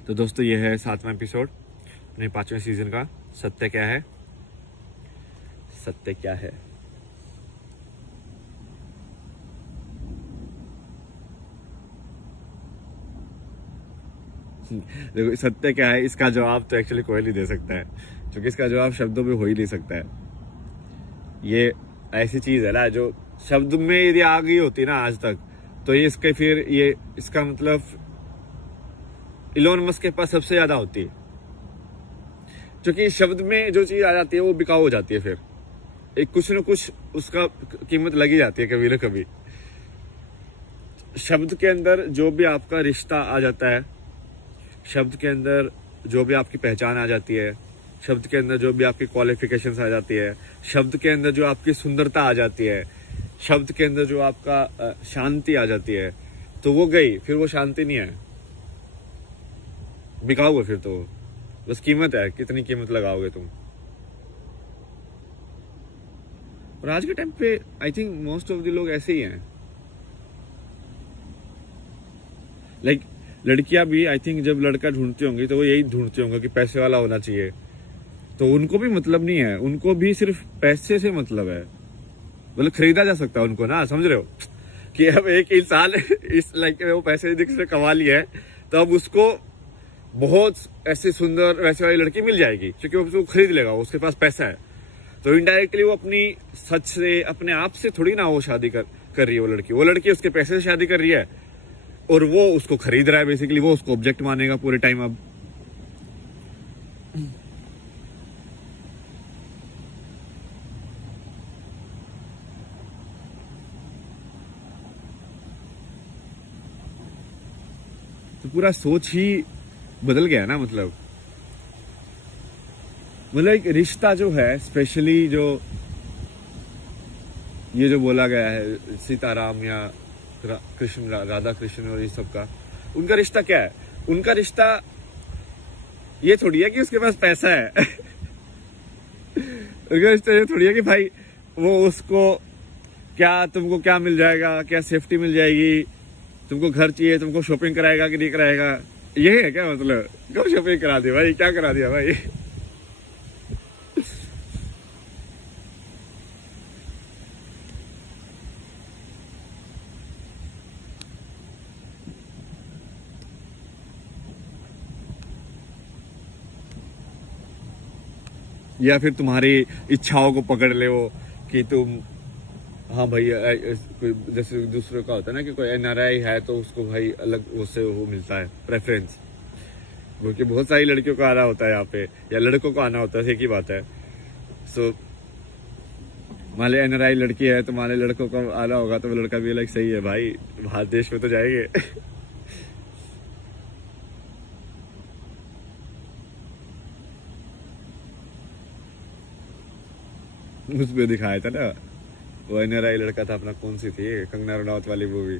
तो दोस्तों ये है 7वां एपिसोड अपने 5वें सीजन का। सत्य क्या है, सत्य क्या है। देखो सत्य क्या है, इसका जवाब तो एक्चुअली कोई नहीं दे सकता है, क्योंकि इसका जवाब शब्दों में हो ही नहीं सकता है। ये ऐसी चीज है ना जो शब्द में यदि आ गई होती ना आज तक, तो ये इसके फिर ये इसका मतलब इलोन मस्क के पास सबसे ज्यादा होती है, क्योंकि शब्द में जो चीज आ जाती है वो बिकाऊ हो जाती है। फिर एक कुछ न कुछ उसका कीमत लगी जाती है कभी ना कभी। शब्द के अंदर जो भी आपका रिश्ता आ जाता है, शब्द के अंदर जो भी आपकी पहचान आ जाती है, शब्द के अंदर जो भी आपकी क्वालिफिकेशंस आ जाती है, शब्द के अंदर जो आपकी सुंदरता आ जाती है, शब्द के अंदर जो आपका शांति आ जाती है, तो वो गई, फिर वो शांति नहीं है, बिकाऊ है। फिर तो बस कीमत है, कितनी कीमत लगाओगे तुम। और आज के टाइम पे I think most of the लोग ऐसे ही हैं। लाइक लड़कियां भी आई थिंक जब लड़का ढूंढती होंगी तो वो यही ढूंढते होंगे कि पैसे वाला होना चाहिए। तो उनको भी मतलब नहीं है, उनको भी सिर्फ पैसे से मतलब है। मतलब खरीदा जा सकता है उनको ना, समझ रहे हो कि अब एक इंसान इस लाइक वो पैसे से कमा लिया है, तो अब उसको बहुत ऐसी सुंदर वैसे वाली लड़की मिल जाएगी, क्योंकि वो उसको खरीद लेगा, उसके पास पैसा है। तो इनडायरेक्टली वो अपनी सच से, अपने आप से थोड़ी ना वो शादी कर रही है। वो लड़की उसके पैसे से शादी कर रही है और वो उसको खरीद रहा है। बेसिकली वो उसको ऑब्जेक्ट मानेगा पूरे टाइम। अब तो पूरा सोच ही बदल गया ना। मतलब एक रिश्ता जो है, स्पेशली जो ये जो बोला गया है सीताराम या कृष्ण, राधा कृष्ण और ये सब का, उनका रिश्ता क्या है? उनका रिश्ता ये थोड़ी है कि उसके पास पैसा है। उनका रिश्ता ये थोड़ी है कि भाई वो उसको क्या, तुमको क्या मिल जाएगा, क्या सेफ्टी मिल जाएगी, तुमको घर चाहिए, तुमको शॉपिंग कराएगा कि नहीं कराएगा। यही है क्या? मतलब कब शॉपिंग करा दी भाई, क्या करा दिया भाई। या फिर तुम्हारी इच्छाओं को पकड़ ले वो कि तुम, हाँ भाई जैसे दूसरों का होता है ना कि कोई एनआरआई है तो उसको भाई अलग उससे वो मिलता है प्रेफरेंस, क्योंकि बहुत सारी लड़कियों को आना होता है यहाँ पे, या लड़कों को आना होता है, एक ही बात है। सो मान ली एनआरआई लड़की है तो मान ली लड़कों को आना होगा, तो वो लड़का भी अलग सही है भाई, बाहर देश में तो जाएंगे। उसमें दिखाया था ना वो एनआरआई लड़का था अपना, कौन सी थी, कंगना रनौत वाली मूवी।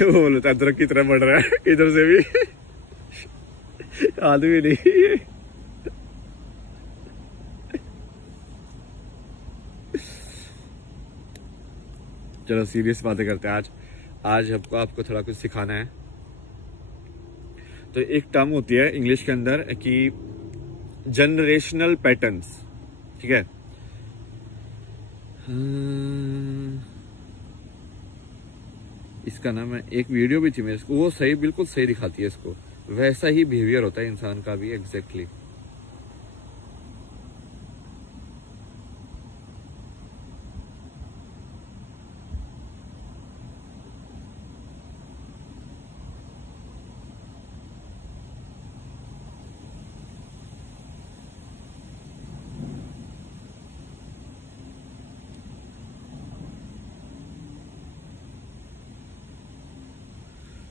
वो बोलता अदरक की तरह बढ़ रहा है इधर से भी। आदमी नहीं। चलो सीरियस बातें करते हैं। आज आपको थोड़ा कुछ सिखाना है। तो एक टर्म होती है इंग्लिश के अंदर कि जनरेशनल पैटर्न्स, ठीक है। इसका ना मैं एक वीडियो भी थी मेरे को, वो सही, बिल्कुल सही दिखाती है इसको। वैसा ही बिहेवियर होता है इंसान का भी, एग्जैक्टली।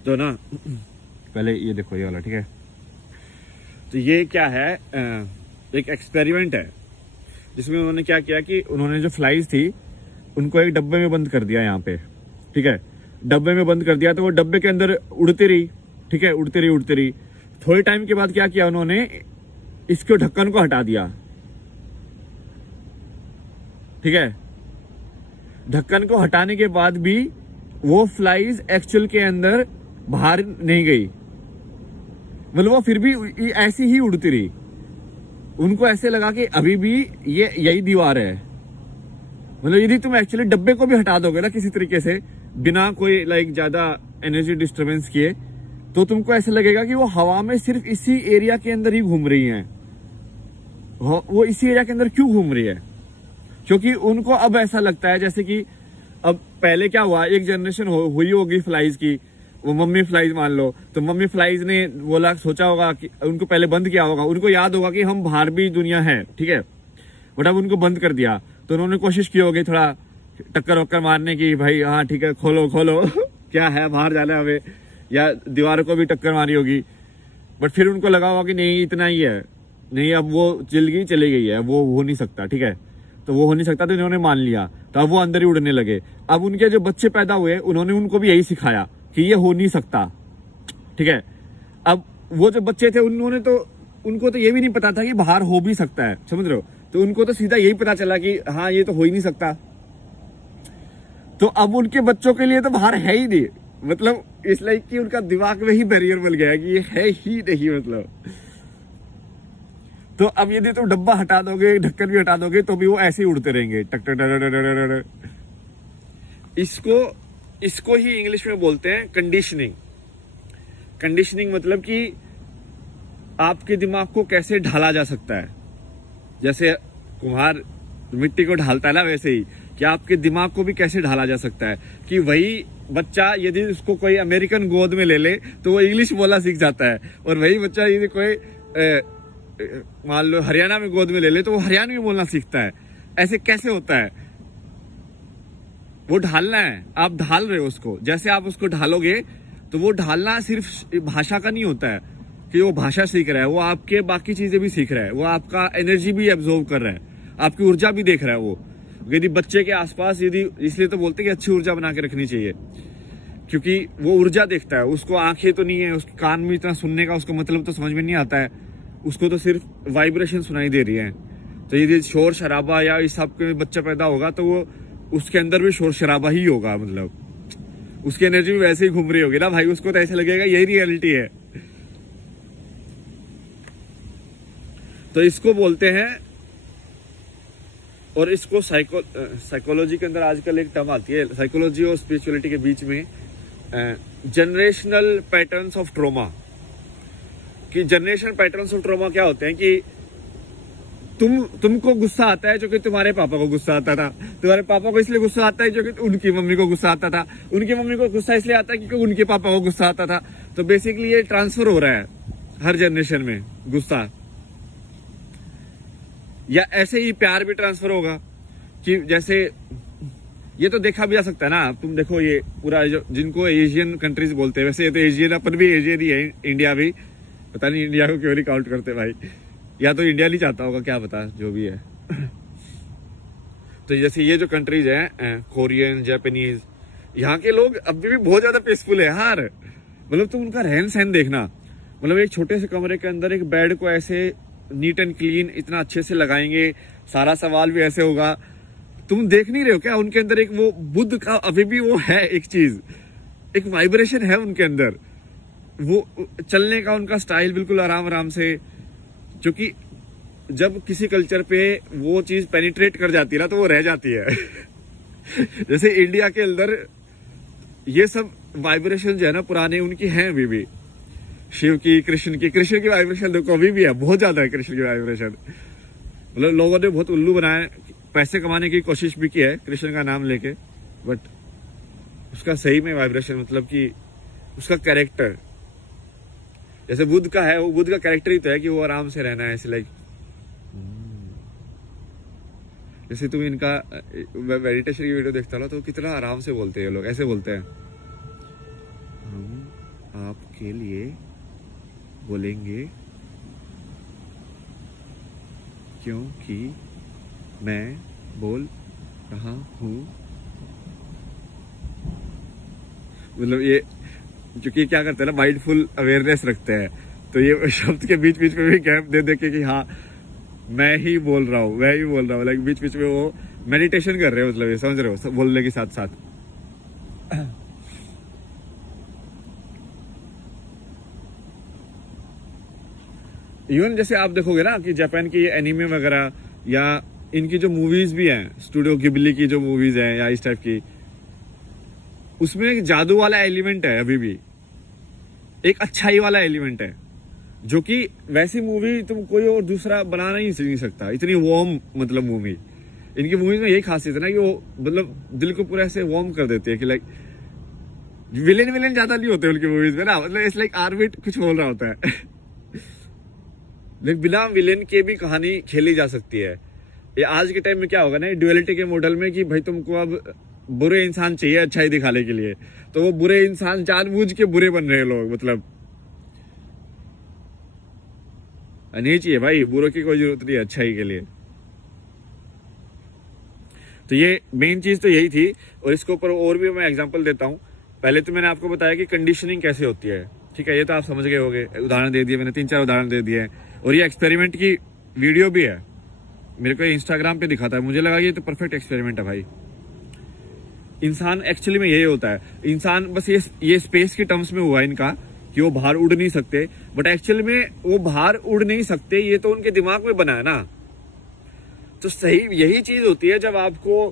तो ना पहले ये देखो ये वाला, ठीक है। तो ये क्या है, एक एक्सपेरिमेंट है जिसमें उन्होंने क्या किया कि उन्होंने जो फ्लाइज थी उनको एक डब्बे में बंद कर दिया यहाँ पे, ठीक है। डब्बे में बंद कर दिया तो वो डब्बे के अंदर उड़ती रही, ठीक है, उड़ती रही। थोड़े टाइम के बाद क्या किया उन्होंने, इसके ढक्कन को हटा दिया, ठीक है। ढक्कन को हटाने के बाद भी वो फ्लाइज एक्चुअल के अंदर बाहर नहीं गई, मतलब वो फिर भी ऐसी ही उड़ती रही। उनको ऐसे लगा कि अभी भी ये यही दीवार है। मतलब यदि तुम एक्चुअली डब्बे को भी हटा दोगे ना किसी तरीके से, बिना कोई लाइक ज्यादा एनर्जी डिस्टरबेंस किए, तो तुमको ऐसा लगेगा कि वो हवा में सिर्फ इसी एरिया के अंदर ही घूम रही हैं। वो इसी एरिया के अंदर क्यों घूम रही है? क्योंकि उनको अब ऐसा लगता है जैसे कि अब पहले क्या हुआ, एक जनरेशन हुई होगी फ्लाइज की, वो मम्मी फ्लाइज मान लो, तो मम्मी फ्लाइज ने बोला, सोचा होगा कि उनको पहले बंद किया होगा, उनको याद होगा कि हम बाहर भी दुनिया है, ठीक है, बट अब उनको बंद कर दिया। तो उन्होंने कोशिश की होगी थोड़ा टक्कर वक्कर मारने की, भाई हाँ ठीक है खोलो खोलो क्या है बाहर जाना है हमें, या दीवारों को भी टक्कर मारी होगी। बट फिर उनको लगा होगा कि नहीं इतना ही है, नहीं अब वो चली गई है, वो हो नहीं सकता, ठीक है, तो वो हो नहीं सकता, तो इन्होंने मान लिया, तो अब वो अंदर ही उड़ने लगे। अब उनके जो बच्चे पैदा हुए उन्होंने उनको भी यही सिखाया कि ये हो नहीं सकता, ठीक है। अब वो जो बच्चे थे उनको तो ये भी नहीं पता था कि बाहर हो भी सकता है, समझ रहे हो, तो उनको तो सीधा यही पता चला कि हाँ ये तो हो ही नहीं सकता। तो अब उनके बच्चों के लिए तो बाहर है ही नहीं, मतलब इसलिए कि उनका दिमाग में ही बैरियर बन गया कि ये है ही नहीं, मतलब। तो अब यदि तुम डब्बा हटा दोगे, ढक्कन भी हटा दोगे, तो भी वो ऐसे ही उड़ते रहेंगे, टक टक टक। इसको ही इंग्लिश में बोलते हैं कंडीशनिंग। कंडीशनिंग मतलब कि आपके दिमाग को कैसे ढाला जा सकता है। जैसे कुम्हार मिट्टी को ढालता है ना, वैसे ही कि आपके दिमाग को भी कैसे ढाला जा सकता है कि वही बच्चा यदि उसको कोई अमेरिकन गोद में ले ले तो वो इंग्लिश बोलना सीख जाता है, और वही बच्चा यदि कोई मान लो हरियाणा में गोद में ले ले तो वो हरियाणवी बोलना सीखता है। ऐसे कैसे होता है? वो ढालना है, आप ढाल रहे हो उसको। जैसे आप उसको ढालोगे तो वो ढालना सिर्फ भाषा का नहीं होता है कि वो भाषा सीख रहा है, वो आपके बाकी चीजें भी सीख रहा है, वो आपका एनर्जी भी एब्जॉर्व कर रहा है, आपकी ऊर्जा भी देख रहा है। वो यदि बच्चे के आसपास इसलिए तो बोलते हैं कि अच्छी ऊर्जा बना के रखनी चाहिए, क्योंकि वो ऊर्जा देखता है, उसको आंखें तो नहीं है, उसके कान में इतना सुनने का उसको मतलब तो समझ में नहीं आता है, उसको तो सिर्फ वाइब्रेशन सुनाई दे रही है। तो यदि शोर शराबा या इस सब के बच्चा पैदा होगा तो वो उसके अंदर भी शोर शराबा ही होगा, मतलब उसकी एनर्जी भी वैसे ही घूम रही होगी ना भाई, उसको तो ऐसा लगेगा यही रियलिटी है। तो इसको बोलते हैं, और इसको साइकोलॉजी के अंदर आजकल एक टर्म आती है, साइकोलॉजी और स्पिरिचुअलिटी के बीच में, जनरेशनल पैटर्न्स ऑफ ट्रॉमा। कि जनरेशन पैटर्न्स ऑफ ट्रॉमा क्या होते हैं कि तुमको गुस्सा आता है जो कि तुम्हारे पापा को गुस्सा आता था, तुम्हारे पापा को इसलिए गुस्सा आता है जो कि उनकी मम्मी को गुस्सा आता था, उनकी मम्मी को गुस्सा इसलिए आता है क्योंकि उनके पापा को गुस्सा आता था। तो बेसिकली ये ट्रांसफर हो रहा है हर जनरेशन में गुस्सा। या ऐसे ही प्यार भी ट्रांसफर होगा कि जैसे ये तो देखा भी जा सकता है ना, तुम देखो ये पूरा जो जिनको एशियन कंट्रीज बोलते हैं, वैसे ये तो एशियन, अपन भी एशियन ही है, इंडिया भी, पता नहीं इंडिया को क्यों नहीं काउंट करते भाई, या तो इंडिया नहीं चाहता होगा, क्या पता, जो भी है। तो जैसे ये जो कंट्रीज हैं, कोरियन, जापानीज, यहाँ के लोग अभी भी बहुत ज्यादा पीसफुल है यार। मतलब तुम उनका रहन सहन देखना, मतलब एक छोटे से कमरे के अंदर एक बेड को ऐसे नीट एंड क्लीन इतना अच्छे से लगाएंगे, सारा सवाल भी ऐसे होगा। तुम देख नहीं रहे हो क्या उनके अंदर एक वो बुद्ध का अभी भी वो है, एक चीज, एक वाइब्रेशन है उनके अंदर, वो चलने का उनका स्टाइल बिल्कुल आराम आराम से। क्योंकि जब किसी कल्चर पे वो चीज पेनिट्रेट कर जाती है ना तो वो रह जाती है। जैसे इंडिया के अंदर ये सब वाइब्रेशन जो है ना पुराने, उनकी हैं अभी भी, शिव की, कृष्ण की वाइब्रेशन देखो अभी भी है, बहुत ज्यादा है कृष्ण की वाइब्रेशन। मतलब लोगों ने बहुत उल्लू बनाया, पैसे कमाने की कोशिश भी की है कृष्ण का नाम लेके, बट उसका सही में वाइब्रेशन, मतलब कि उसका कैरेक्टर जैसे बुद्ध का है, वो बुद्ध का कैरेक्टर ही तो है कि वो आराम से रहना है, ऐसे लाइक जैसे तुम इनका मेडिटेशन की वीडियो देखता हो तो कितना आराम से बोलते हैं ये लोग, ऐसे बोलते हैं, हम आपके लिए बोलेंगे क्योंकि मैं बोल रहा हूं। मतलब ये क्योंकि क्या करते हैं ना, माइंडफुल अवेयरनेस रखते हैं, तो ये शब्द के बीच बीच में भी गैप दे दे के कि हाँ मैं ही बोल रहा हूँ, लाइक बीच बीच में वो मेडिटेशन कर रहे हो, मतलब ये समझ रहे हो, बोलने के साथ साथ। इवन जैसे आप देखोगे ना कि जापान की एनिमे वगैरह या इनकी जो मूवीज भी हैं, स्टूडियो गिबली की जो मूवीज हैं या इस टाइप की, उसमें एक जादू वाला एलिमेंट है, अभी भी एक अच्छाई वाला एलिमेंट है, जो कि वैसी मूवी तुम कोई और दूसरा बना नहीं सकता। इतनी वार्म मतलब मूवी, इनकी मूवीज में यही खासियत है ना कि वो मतलब दिल को पूरा ऐसे वार्म कर देती है कि लाइक विलेन ज्यादा नहीं होते उनकी मूवीज में ना, मतलब इट्स लाइक आर्बिट कुछ बोल रहा होता है लेकिन बिना विलेन के भी कहानी खेली जा सकती है। ये आज के टाइम में क्या होगा ना, ड्युअलिटी के मॉडल में कि भाई तुमको अब बुरे इंसान चाहिए अच्छाई दिखाने के लिए, तो वो बुरे इंसान जानबूझ के बुरे बन रहे हैं लोग, मतलब नहीं चाहिए भाई, बुरों की कोई जरूरत नहीं है अच्छाई के लिए। तो ये मेन चीज तो यही थी, और इसके ऊपर और भी मैं एग्जांपल देता हूं। पहले तो मैंने आपको बताया कि कंडीशनिंग कैसे होती है, ठीक है, ये तो आप समझ गए होंगे, उदाहरण दे दिए मैंने, 3-4 उदाहरण दे दिए, और ये एक्सपेरिमेंट की वीडियो भी है, मेरे को इंस्टाग्राम पे दिखाता है, मुझे लगा ये तो परफेक्ट एक्सपेरिमेंट है भाई। इंसान एक्चुअली में यही होता है, इंसान बस ये स्पेस के टर्म्स में हुआ इनका कि वो बाहर उड़ नहीं सकते, बट एक्चुअल में वो बाहर उड़ नहीं सकते, ये तो उनके दिमाग में बना है ना। तो सही यही चीज होती है जब आपको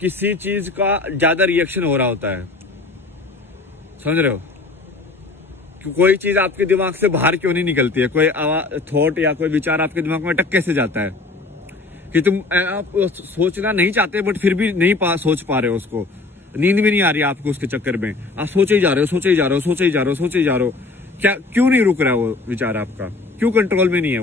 किसी चीज का ज्यादा रिएक्शन हो रहा होता है, समझ रहे हो, कि कोई चीज आपके दिमाग से बाहर क्यों नहीं निकलती है, कोई थॉट या कोई विचार आपके दिमाग में अटक कैसे जाता है कि तुम आप सोचना नहीं चाहते बट फिर भी नहीं सोच पा रहे हो उसको, नींद भी नहीं आ रही आपको उसके चक्कर में, आप सोचे ही जा रहे हो, सोचे ही जा रहे हो, सोचे ही जा रहे हो, सोचे ही जा रहे हो, क्या क्यों नहीं रुक रहा वो विचार आपका, क्यों कंट्रोल में नहीं है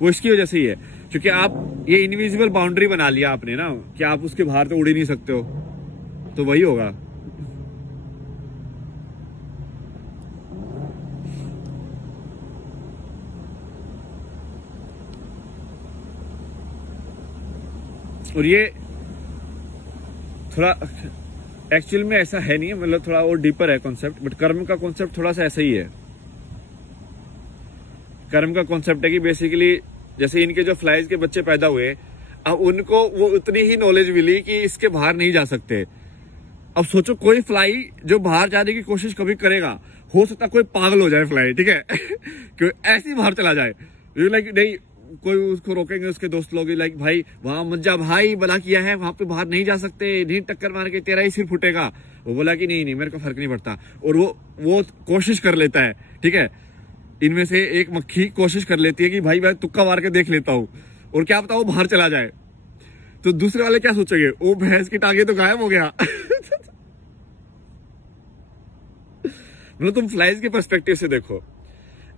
वो इसकी वजह से ही है, क्योंकि आप ये इनविजिबल बाउंड्री बना लिया आपने ना कि आप उसके बाहर तो उड़ ही नहीं सकते हो, तो वही होगा। और ये थोड़ा एक्चुअल में ऐसा है नहीं, मतलब थोड़ा और डीपर है कॉन्सेप्ट, बट कर्म का कॉन्सेप्ट थोड़ा सा ऐसा ही है। कर्म का कॉन्सेप्ट है कि बेसिकली जैसे इनके जो फ्लाइज के बच्चे पैदा हुए, अब उनको वो उतनी ही नॉलेज मिली कि इसके बाहर नहीं जा सकते। अब सोचो कोई फ्लाई जो बाहर जाने की कोशिश कभी करेगा, हो सकता कोई पागल हो जाए फ्लाई, ठीक है कि ऐसे ही बाहर चला जाए, लाइक नहीं कोई उसको रोकेंगे उसके दोस्त लोग, लाइक भाई वहां मत जा भाई, भला किया है, वहां पे बाहर नहीं जा सकते, नहीं टक्कर मार के तेरा ही सिर फूटेगा। वो बोला कि नहीं मेरे को फर्क नहीं पड़ता, और वो कोशिश कर लेता है, ठीक है, इनमें से एक मक्खी कोशिश कर लेती है कि भाई मैं तुक्का मार के देख लेता हूँ, और क्या पता वो बाहर चला जाए, तो दूसरे वाले क्या सोचेंगे, वो भैंस की टांगे तो गायब हो गया मतलब तुम फ्लाइज के पर्सपेक्टिव से देखो,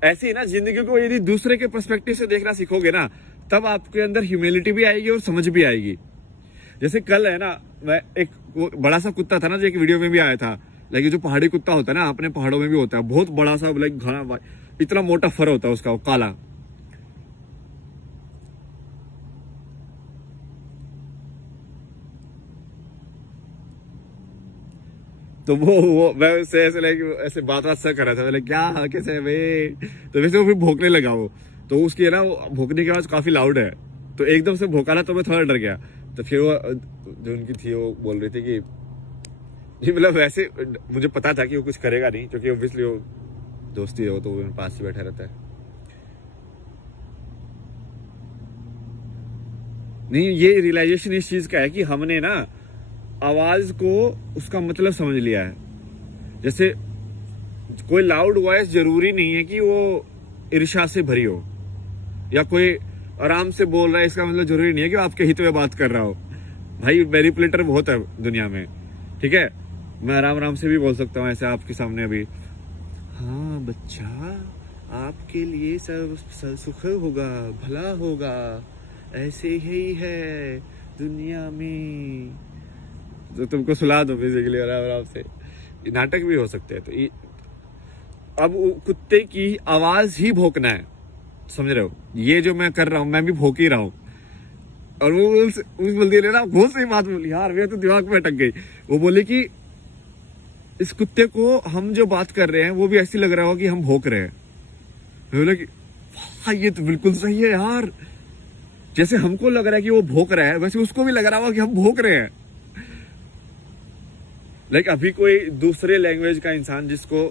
ऐसे ही ना जिंदगी को यदि दूसरे के पर्सपेक्टिव से देखना सीखोगे ना, तब आपके अंदर ह्यूमिलिटी भी आएगी और समझ भी आएगी। जैसे कल है ना, मैं एक बड़ा सा कुत्ता था ना, जो एक वीडियो में भी आया था, लाइक जो पहाड़ी कुत्ता होता है ना, अपने पहाड़ों में भी होता है, बहुत बड़ा सा, लाइक घना इतना मोटा फर होता है उसका, वो काला। तो वो मैं उससे ऐसे लाइक ऐसे बात सा कर रहा था, लाइक क्या कैसे भाई, तो वैसे वो फिर भौंकने लगा वो, तो उसकी है ना वो भौंकने की आवाज काफी लाउड है, तो एकदम से भौंका ना, तो मैं थोड़ा डर गया। तो फिर वो जो उनकी थी वो बोल रही थी कि नहीं, मतलब वैसे मुझे पता था कि वो कुछ करेगा नहीं, क्योंकि ऑब्वियसली वो दोस्ती है, वो तो मेरे पास ही बैठा रहता है। नहीं, ये रियलाइजेशन इस चीज का है कि हमने ना आवाज को उसका मतलब समझ लिया है। जैसे कोई लाउड वॉइस जरूरी नहीं है कि वो ईर्ष्या से भरी हो, या कोई आराम से बोल रहा है इसका मतलब जरूरी नहीं है कि वो आपके हित में बात कर रहा हो। भाई मैनिपुलेटर बहुत है दुनिया में, ठीक है, मैं आराम से भी बोल सकता हूँ ऐसे आपके सामने अभी, हाँ बच्चा आपके लिए सब सुख होगा, भला होगा, ऐसे ही है दुनिया में, तो तुमको सुला दो बेसिकली आराम से। नाटक भी हो सकते हैं। तो अब कुत्ते की आवाज ही भौंकना है, समझ रहे हो, ये जो मैं कर रहा हूं मैं भी भौंक ही रहा हूं। और वो उस बंदी ने ना बहुत सही बात बोली यार, मेरे तो दिमाग में अटक गई। वो बोले कि इस कुत्ते को हम जो बात कर रहे हैं वो भी ऐसी लग रहा हो कि हम भौंक रहे हैं। बोले कि हाँ ये तो बिल्कुल सही है यार, जैसे हमको लग रहा है कि वो भौंक रहा है, वैसे उसको भी लग रहा होगा कि हम भौंक रहे हैं। लाइक अभी कोई दूसरे लैंग्वेज का इंसान जिसको